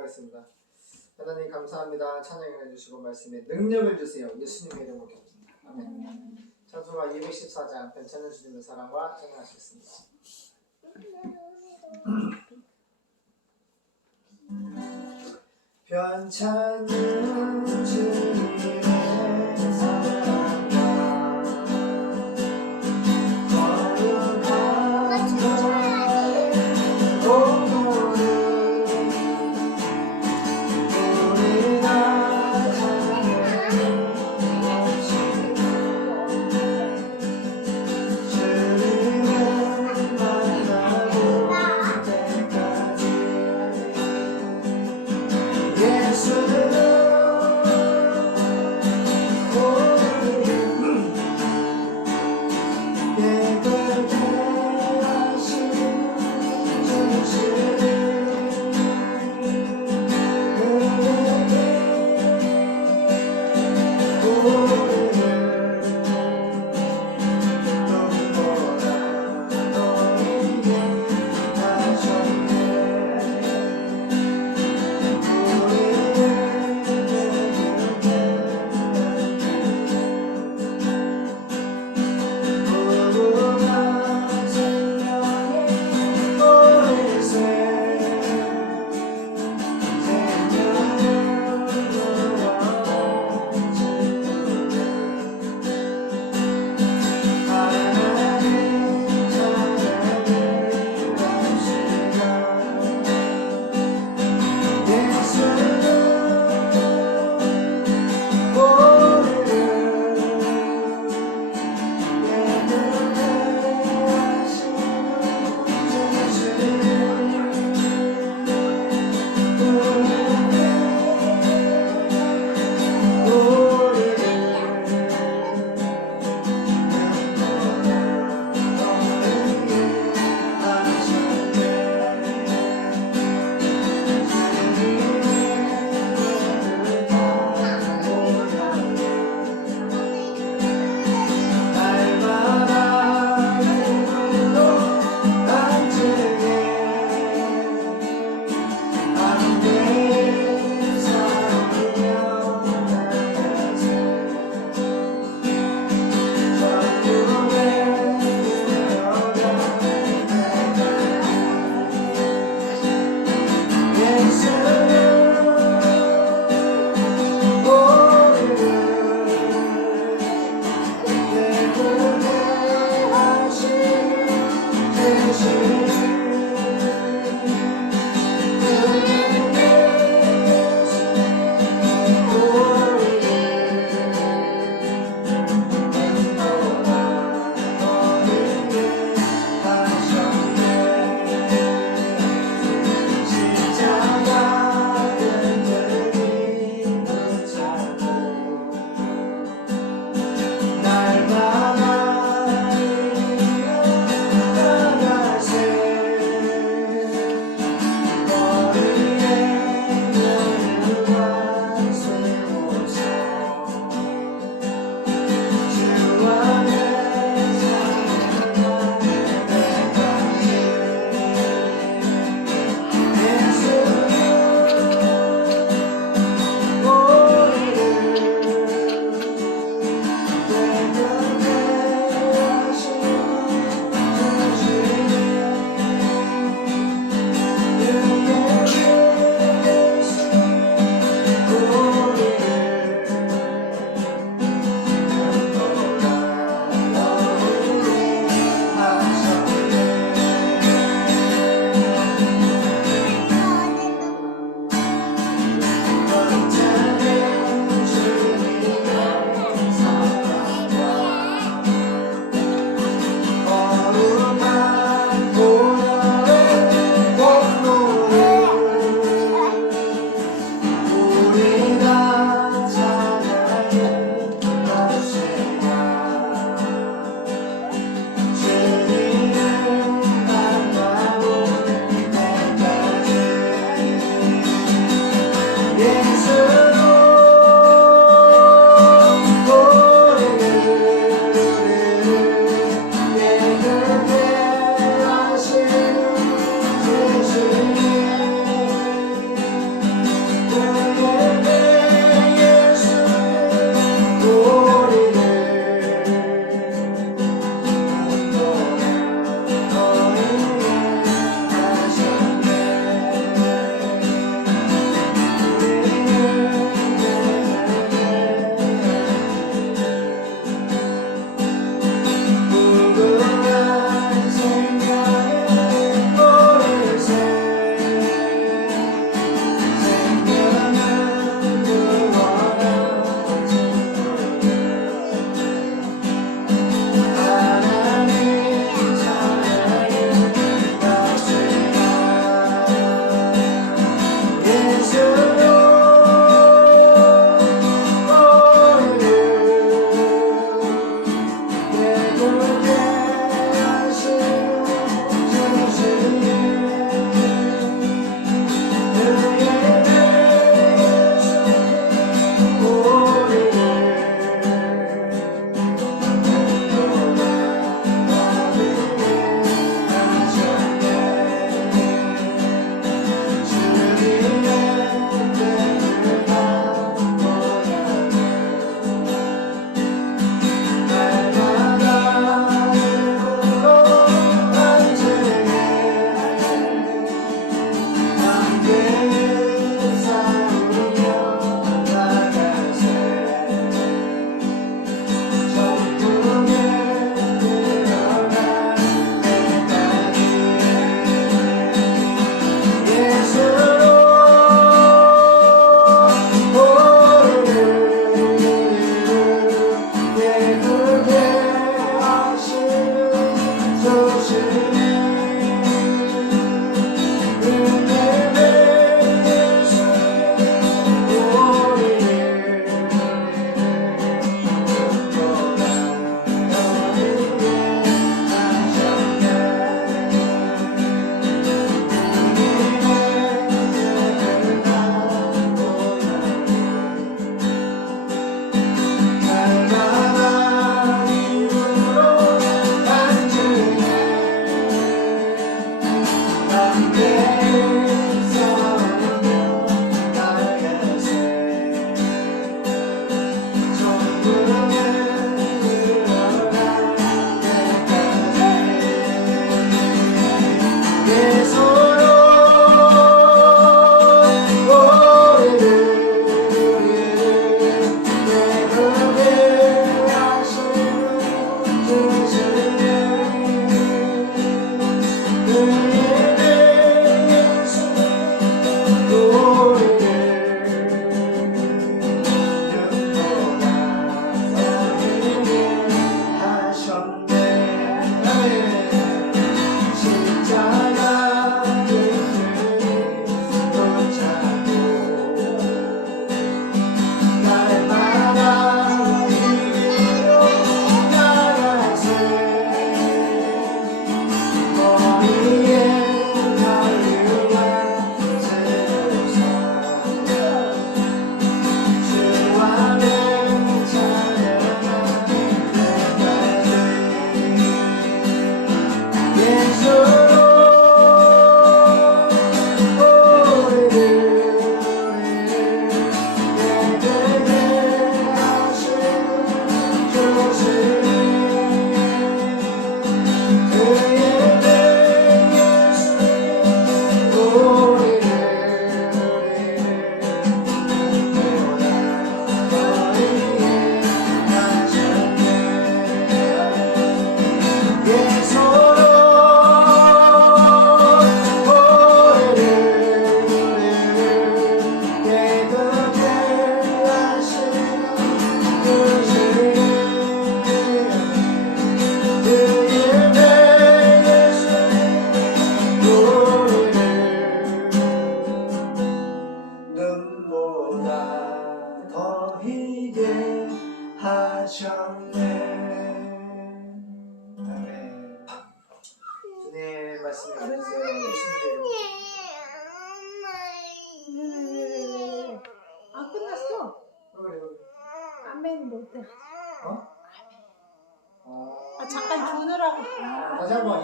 기도하겠습니다. 하나님 감사합니다. 찬양해 주시고 말씀에 능력을 주세요. 예수님의 이름으로 기도합니다. 아멘. 찬송가 214장 괜찮은 주님의 사랑과 찬양하시겠습니다. 변찮은 주님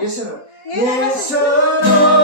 다시 한번 예수는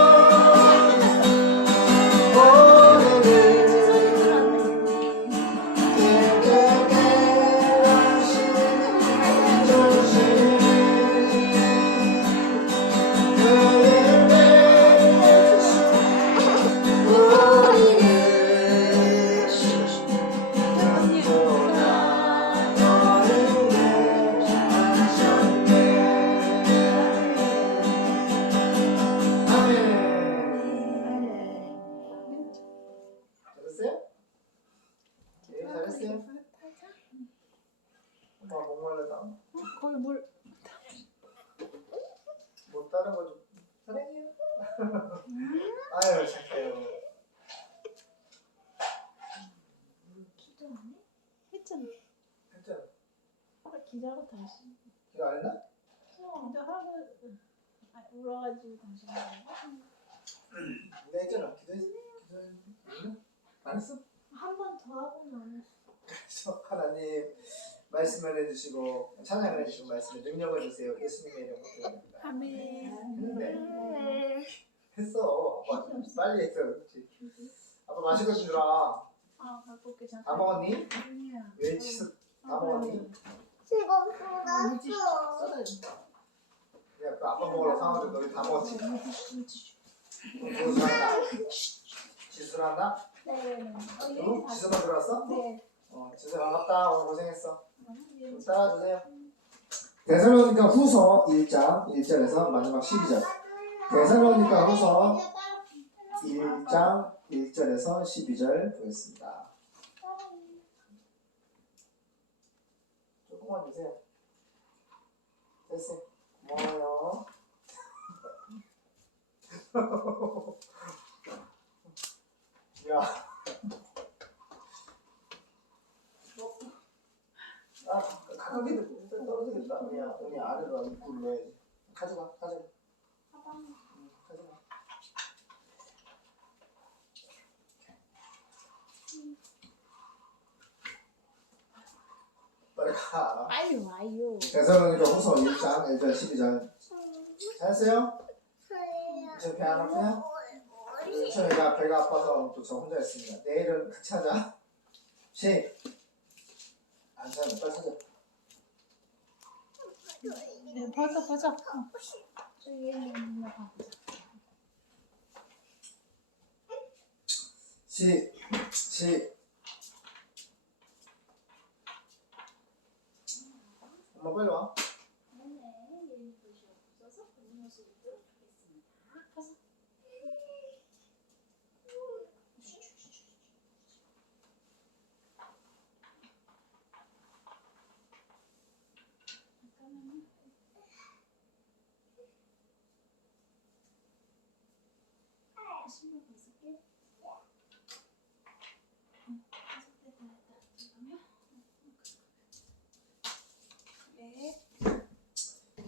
기도하고 다시. 기도 안 했나? 기도하고 아, 울어가지고 다시. 네 했잖아 기도했어 기도했나? 안 했어? 한 번 더 하고는 안 했어. 그래서 하나님 말씀을 해주시고 찬양을 해주시고 말씀에 능력을 주세요 예수님의 이름으로 기도합니다 아멘. 했는데 했어 아빠 빨리 했어 그렇지 아빠 마시고 주라 아, 다 잠깐. 먹었니? 아니야. 왜 치스 다 먹었니? 지금 물티슈 쏟았어. 쏟아요. 내가 그 아빠 먹으러 사왔는데 너희 다 먹었지? 물티슈, 물티슈. 지수한다 지수한다? 네. 어, 응? 얘는 다. 지수만 들어왔어? 네. 어 지수 반갑다 오늘 고생했어 예. 좀 따라주세요 대살로니가 후서 1장 1절에서 마지막 12절 대살로니가 후서 1장 1절에서 12절 보겠습니다 조금만 주세요 됐어요 고마워요 야 아, 가격이 떨어지겠다. 그냥, 그냥 아래로 입구를 넣어야지. 가져가, 가져가. 빨리 가. 아유, 아유. 대사로니가 후서 1장 1절 12절. 잘했어요? 지금 배안 아프냐? 저희가 배가 아파서 또 저 혼자 있습니다. 내일은 같이 하자. 시. 안 자면 빨리 사자. 네, 벌써, 벌써. 시, 시. 엄마 빨리 와.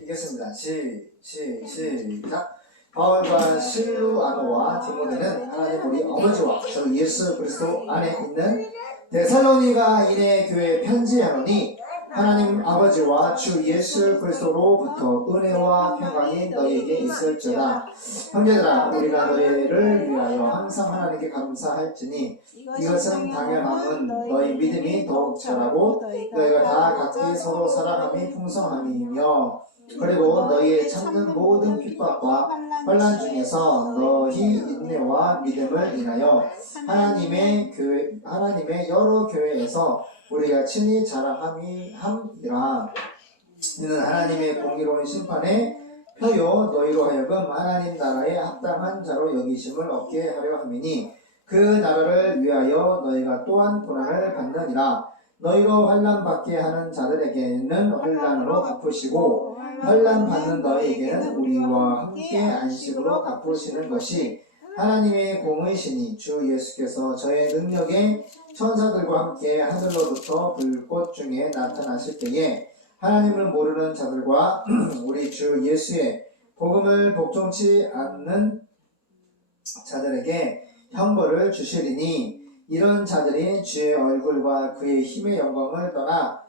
읽겠습니다. 시, 시, 시작. 바울과 실루아노와 디모데는 하나님 우리 어머니와 저 예수 그리스도 안에 있는 데살로니가 인의 교회 편지하노니 하나님 아버지와 주 예수 그리스도로부터 은혜와 평강이 너희에게 있을지어다. 형제들아 우리가 너희를 위하여 항상 하나님께 감사할지니 이것은 당연함은 너희 믿음이 더욱 자라고 너희가 다 각기 서로 사랑함이 풍성함이며 그리고 너희의 참는 모든 핍박과 환란 중에서 너희 인내와 믿음을 인하여 하나님의 교회 하나님의 여러 교회에서 우리가 친히 자랑함이 함이라. 이는 하나님의 공의로운 심판에 표요. 너희로 하여금 하나님 나라에 합당한 자로 여기심을 얻게 하려 함이니 그 나라를 위하여 너희가 또한 고난을 받느니라. 너희로 환란 받게 하는 자들에게는 환란으로 갚으시고 환란 받는 너희에게는 우리와 함께 안식으로 갚으시는 것이 하나님의 공의시니 주 예수께서 저의 능력에 천사들과 함께 하늘로부터 불꽃 중에 나타나실 때에 하나님을 모르는 자들과 우리 주 예수의 복음을 복종치 않는 자들에게 형벌을 주시리니 이런 자들이 주의 얼굴과 그의 힘의 영광을 떠나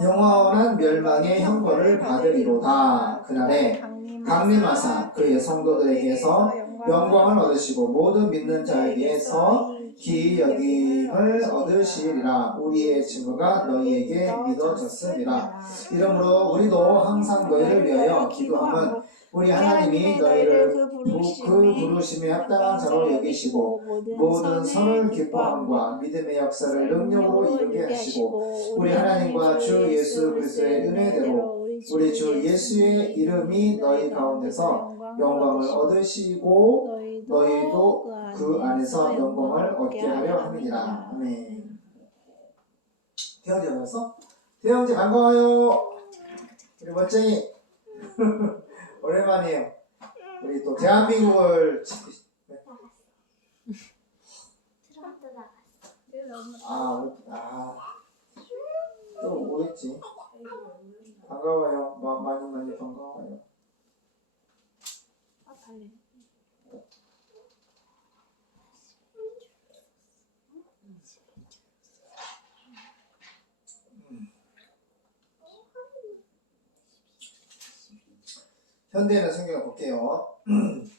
음, 영원한 멸망의 형벌을 받으리로다. 그날에 강림하사 그의 성도들에게서 영광을 얻으시고 모든 믿는 자에게서 기 여김을 얻으시리라. 우리의 증거가 너희에게 믿어졌습니다. 이러므로 우리도 항상 너희를 위하여 기도함은 우리 하나님이 너희를 부- 그 부르심에 합당한 자로 여기시고 모든 선을 기뻐함과 믿음의 역사를 능력으로 이루게 하시고 우리 하나님과 주 예수 그리스도의 은혜대로 우리 주 예수의 이름이 너희 가운데서 영광을 얻으시고 너희도 그 안에서 영광을 얻게 하려 함이니라. 아멘. 왔어? 대형제 반가워요. 우리 멋쟁이. 오랜만이에요. 우리 또 대한민국을 지- 아, 아, 또 오겠지. 반가워요. 마, 많이 많이 반가워요. 현대인의 성경을 볼게요.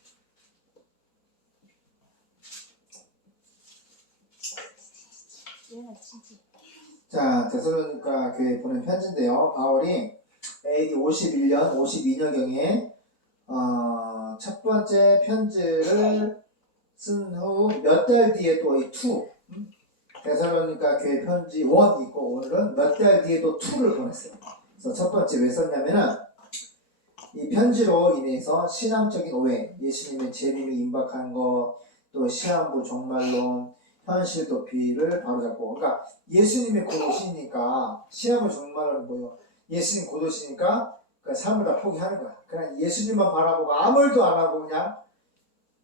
자, 데살로니가 교회 보낸 편지인데요. 바울이 AD 51년, 52년경에 어, 첫 번째 편지를 쓴 후 몇 달 뒤에 또이 투, 음? 데살로니가 교회 편지 1 있고 오늘은 몇 달 뒤에 또 2를 보냈어요. 그래서 첫 번째 왜 썼냐면은 이 편지로 인해서 신앙적인 오해, 예수님의 재림이 임박한 거, 또 시한부 종말론, 현실 도피를 바로잡고, 그러니까 예수님이 곧 오시니까 시험을 종말은 뭐요? 예수님 곧 오시니까 그 삶을 다 포기하는 거야. 그냥 예수님만 바라보고 아무 일도 안 하고 그냥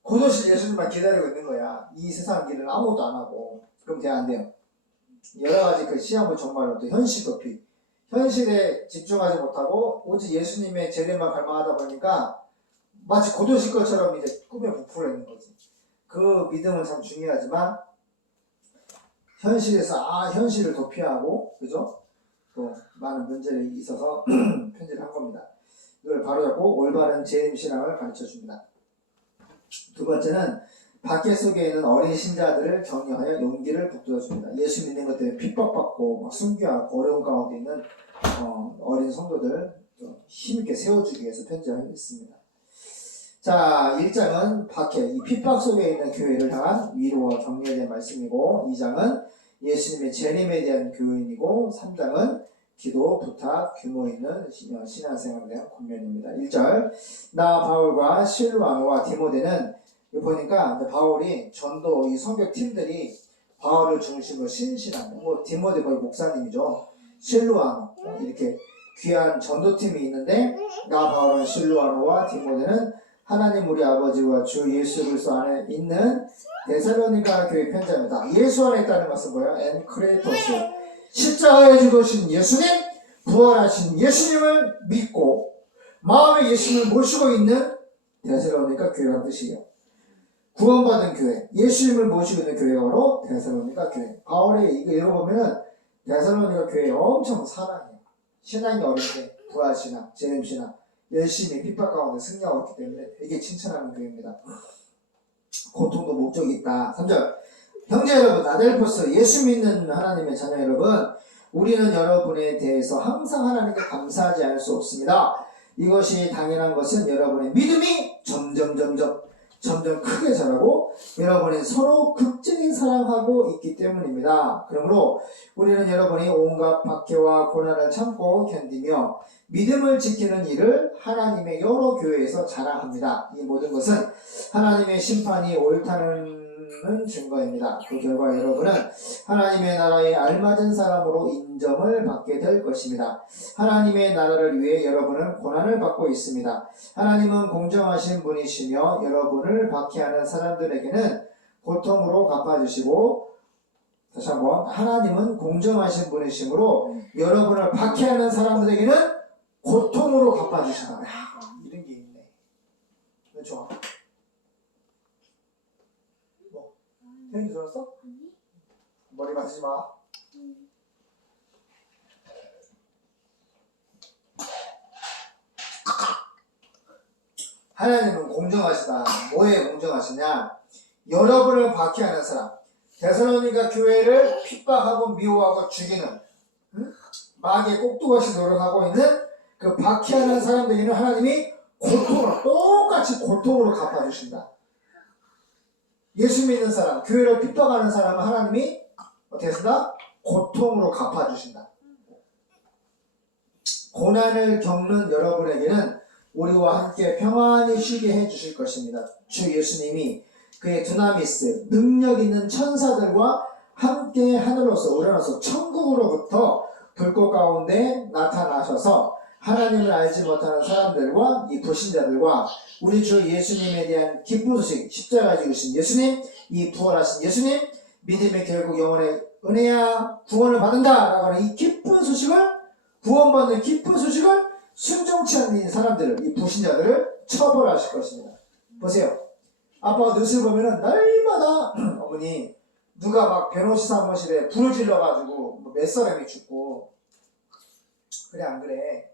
곧 오실 예수님만 기다리고 있는 거야. 이 세상 길은 아무것도 안 하고 그럼 돼안 돼요. 여러 가지 그 시험을 종말로 또 현실 도피, 현실에 집중하지 못하고 오직 예수님의 재림만 갈망하다 보니까 마치 곧 오실 것처럼 이제 꿈에 부풀어 있는 거지. 그 믿음은 참 중요하지만 현실에서 아 현실을 도피하고 그죠? 또 많은 문제들이 있어서 편지를 한 겁니다. 이걸 바로잡고 올바른 재림 신앙을 가르쳐 줍니다. 두 번째는 밖에 속에 있는 어린 신자들을 격려하여 용기를 북돋아 줍니다. 예수 믿는 것 때문에 핍박받고 막 순교하고 어려운 가운데 있는 어, 어린 성도들 또 힘있게 세워주기 위해서 편지를 했습니다. 자, 1장은 밖에 이 핍박 속에 있는 교회를 향한 위로와 격려에 대한 말씀이고 2장은 예수님의 재림에 대한 교훈이고 3장은 기도, 부탁, 규모 있는 신- 어, 신앙생활에 대한 권면입니다. 1절 나 바울과 실루아노와 디모데는 보니까 바울이 전도 이 성격 팀들이 바울을 중심으로 신실한 뭐 디모데 거의 목사님이죠. 실루아노 어, 이렇게 귀한 전도팀이 있는데 나 바울은 실루아노와 디모데는 하나님 우리 아버지와 주 예수 그리스도 안에 있는 데살로니가 교회 편지입니다. 예수 안에 있다는 것은 뭐예요? 엔크레토스 십자가에 죽으신 예수님, 부활하신 예수님을 믿고 마음에 예수님을 모시고 있는 데살로니가 교회라는 뜻이에요. 구원받은 교회, 예수님을 모시고 있는 교회가 바로 데살로니가 교회. 바울이 이거 읽어보면은 데살로니가 교회 엄청 사랑해요. 신앙이 어린데 부활신앙, 재림신앙 열심히 핍박 가운데 승리하고 있기 때문에 되게 칭찬하는 교회입니다. 고통도 목적이 있다. 3절. 형제 여러분, 아델포스, 예수 믿는 하나님의 자녀 여러분, 우리는 여러분에 대해서 항상 하나님께 감사하지 않을 수 없습니다. 이것이 당연한 것은 여러분의 믿음이 점점 점점 점점 크게 자라고 여러분이 서로 극진히 사랑하고 있기 때문입니다. 그러므로 우리는 여러분이 온갖 박해와 고난을 참고 견디며 믿음을 지키는 일을 하나님의 여러 교회에서 자랑합니다. 이 모든 것은 하나님의 심판이 옳다는 증거입니다. 그 결과 여러분은 하나님의 나라에 알맞은 사람으로 인정을 받게 될 것입니다. 하나님의 나라를 위해 여러분은 고난을 받고 있습니다. 하나님은 공정하신 분이시며 여러분을 박해하는 사람들에게는 고통으로 갚아주시고 다시 한번 하나님은 공정하신 분이시므로 여러분을 박해하는 사람들에게는 고통으로 갚아주시다. 야, 이런 게 있네. 좋 혜인 들었어? 아니. 머리 맞지 마. 응. 하나님은 공정하시다. 뭐에 공정하시냐? 여러분을 박해하는 사람. 대선언니가 교회를 핍박하고 미워하고 죽이는 응? 마귀의 꼭두같이 노력하고 있는 그 박해하는 사람들에게는 하나님이 고통을 똑같이 고통으로 갚아주신다. 예수 믿는 사람, 교회를 핍박하는 사람은 하나님이 어떻게 했다? 고통으로 갚아주신다. 고난을 겪는 여러분에게는 우리와 함께 평안히 쉬게 해주실 것입니다. 주 예수님이 그의 두나미스, 능력 있는 천사들과 함께 하늘로서 우러나서 천국으로부터 불꽃 가운데 나타나셔서 하나님을 알지 못하는 사람들과 이 불신자들과 우리 주 예수님에 대한 기쁜 소식, 십자가 지으신 예수님, 이 부활하신 예수님, 믿음의 결국 영혼의 은혜야 구원을 받는다라고 하는 이 기쁜 소식을 구원받는 기쁜 소식을 순종치 않는 사람들을 이 불신자들을 처벌하실 것입니다. 보세요. 아빠가 뉴스를 보면은 날마다 어머니 누가 막 변호시 사무실에 불을 질러가지고 뭐몇 사람이 죽고 그래 안 그래?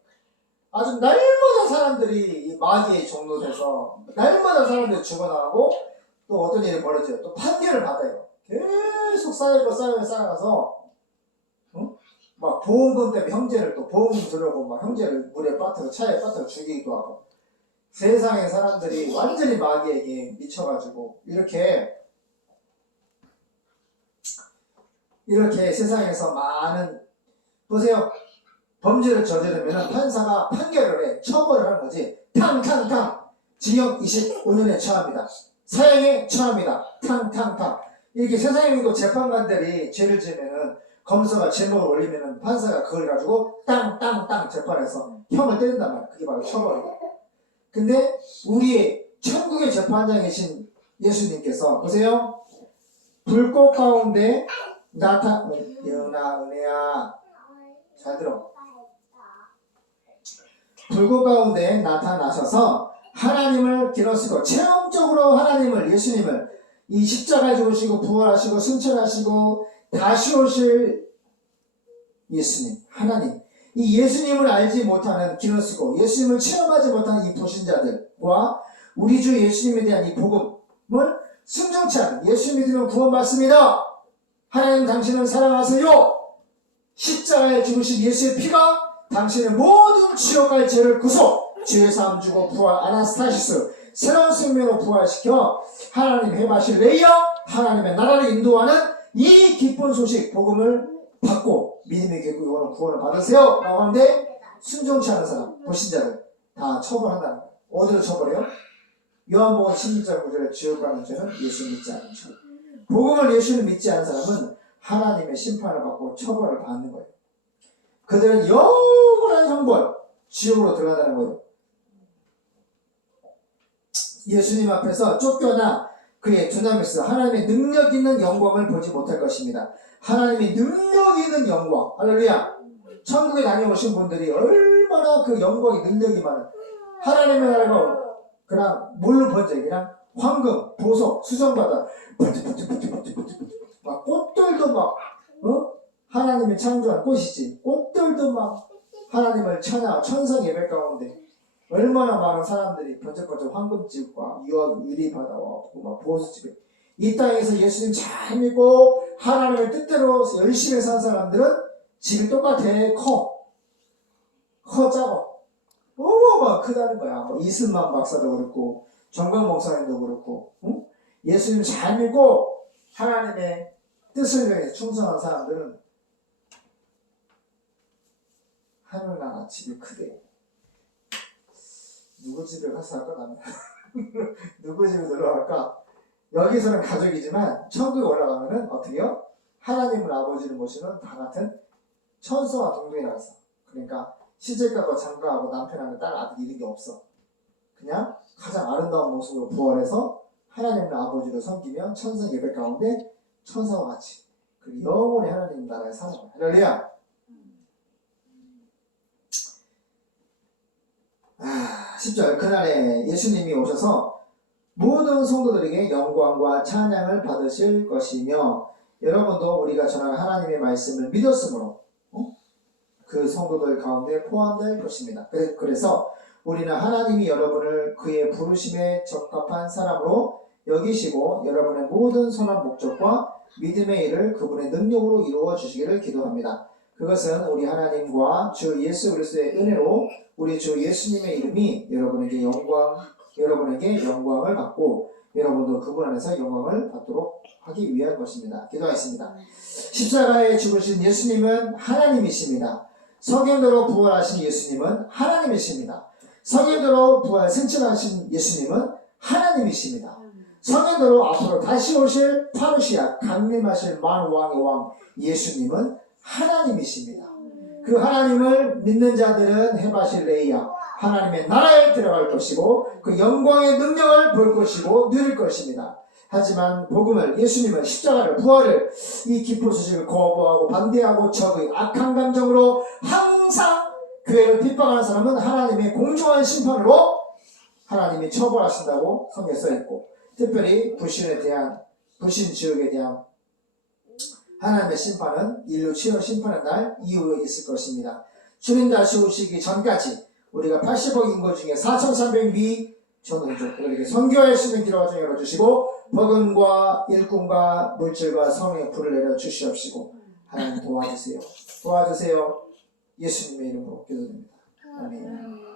아주 날마다 사람들이 이 마귀에 종로돼서 날마다 사람들이 죽어나가고 또 어떤 일이 벌어져요. 또 판결을 받아요. 계속 쌓이고 쌓이고 쌓아서 응? 막 보험금 때문에 형제를 또 보험금 주려고 막 형제를 물에 빠뜨려 차에 빠뜨려 죽이기도 하고 세상의 사람들이 완전히 마귀에게 미쳐가지고 이렇게 이렇게 세상에서 많은 보세요 범죄를 저지르면 판사가 판결을 해 처벌을 하는 거지. 탕탕탕. 징역 25년에 처합니다. 사형에 처합니다. 탕탕탕. 이렇게 세상에도 재판관들이 죄를 지으면은 검사가 제목을 올리면은 판사가 그걸 가지고 땅땅땅 재판해서 형을 때린단 말이야. 그게 바로 처벌이에요 근데 우리의 천국의 재판장이신 예수님께서 보세요. 불꽃 가운데 나타 예은아 은혜야. 잘 들어 불꽃 가운데 나타나셔서 하나님을 길어쓰고 체험적으로 하나님을 예수님을 이 십자가에 죽으시고 부활하시고 승천하시고 다시 오실 예수님 하나님. 이 예수님을 알지 못하는 길어쓰고 예수님을 체험하지 못하는 이 불신자들과 우리 주 예수님에 대한 이 복음을 않은 예수 믿으면 구원받습니다. 하나님 당신을 사랑하세요. 십자가에 죽으신 예수의 피가 당신의 모든 지옥갈 죄를 구속 죄의 삶 주고 부활 아나스타시스 새로운 생명으로 부활시켜 하나님 해바실 레이어 하나님의 나라를 인도하는 이 기쁜 소식 복음을 받고 믿음의 이거는 구원을 받으세요. 라고 하는데 순종치 않은 사람 불신자를 다 처벌한다는 거예요 어디로 처벌해요? 요한복음 16장 9절에 지옥 가는 죄는 예수 믿지 않은 죄 복음을 예수를 믿지 않은 사람은 하나님의 심판을 받고 처벌을 받는 거예요 그들은 영원한 형벌 지옥으로 들어간다는 거예요. 예수님 앞에서 쫓겨나 그의 두나미스 하나님의 능력 있는 영광을 보지 못할 것입니다. 하나님의 능력 있는 영광 할렐루야. 천국에 다녀오신 분들이 얼마나 그 영광이 능력이 많은 하나님의 나라가 그냥 뭘로 번져 그냥 황금 보석 푸트푸트푸트푸트푸트 막 꽃들도 막 어? 하나님이 창조한 꽃이지 꽃들도 막 하나님을 찬양 천상 예배 가운데 얼마나 많은 사람들이 번쩍번쩍 황금집과 유리바다와 막 보수집에 이 땅에서 예수님 잘 믿고 하나님의 뜻대로 열심히 산 사람들은 집이 똑같아 커. 커 작아. 어마어마 크다는 거야. 뭐 이슬만 박사도 그렇고 정강 목사님도 그렇고 응? 예수님 잘 믿고 하나님의 뜻을 위해 충성한 사람들은 하늘나라 집이 크대. 누구 집에 가서 할까 나는? 누구 집에 놀러 갈까? 여기서는 가족이지만 천국에 올라가면은 어떻게요? 하나님을 아버지를 모시는 다 같은 천사와 동등이라서 그러니까 시집가고 장가하고 남편하고 딸 아들 이런 게 없어. 그냥 가장 아름다운 모습으로 부활해서 하나님을 아버지를 섬기며 천사 예배 가운데 천사와 같이 그리고 영원히 하나님 나라에 사는 거야. 할렐루야 10절 그날에 예수님이 오셔서 모든 성도들에게 영광과 찬양을 받으실 것이며 여러분도 우리가 전한 하나님의 말씀을 믿었으므로 어? 그 성도들 가운데 포함될 것입니다. 그래- 그래서 우리는 하나님이 여러분을 그의 부르심에 적합한 사람으로 여기시고 여러분의 모든 선한 목적과 믿음의 일을 그분의 능력으로 이루어 주시기를 기도합니다. 그것은 우리 하나님과 주 예수 그리스도의 은혜로 우리 주 예수님의 이름이 여러분에게 영광, 여러분에게 영광을 받고 여러분도 그분 안에서 영광을 받도록 하기 위한 것입니다. 기도하겠습니다. 십자가에 죽으신 예수님은 하나님이십니다. 성경대로 부활하신 예수님은 하나님이십니다. 성경대로 부활 승천하신 예수님은 하나님이십니다. 성경대로 앞으로 다시 오실 파루시아 강림하실 만왕의 왕 예수님은 하나님이십니다. 그 하나님을 믿는 자들은 해바실 레이야 하나님의 나라에 들어갈 것이고 그 영광의 능력을 볼 것이고 누릴 것입니다. 하지만 복음을 예수님은 십자가를 부활을 이 기쁜 소식을 거부하고 반대하고 적의 악한 감정으로 항상 교회를 핍박하는 사람은 하나님의 공정한 심판으로 하나님이 처벌하신다고 성경에 써 있고 특별히 불신에 대한 불신 지역에 대한 하나님의 심판은 인류 치료 심판의 날 이후에 있을 것입니다. 주님 다시 오시기 전까지 우리가 80억 인구 중에 4,300미 전원족들에게 선교할 수 있는 기로가 좀 열어주시고 복음과 일꾼과 물질과 성령의 불을 내려 주시옵시고 하나님 도와주세요. 도와주세요. 예수님의 이름으로 기도드립니다. 아멘.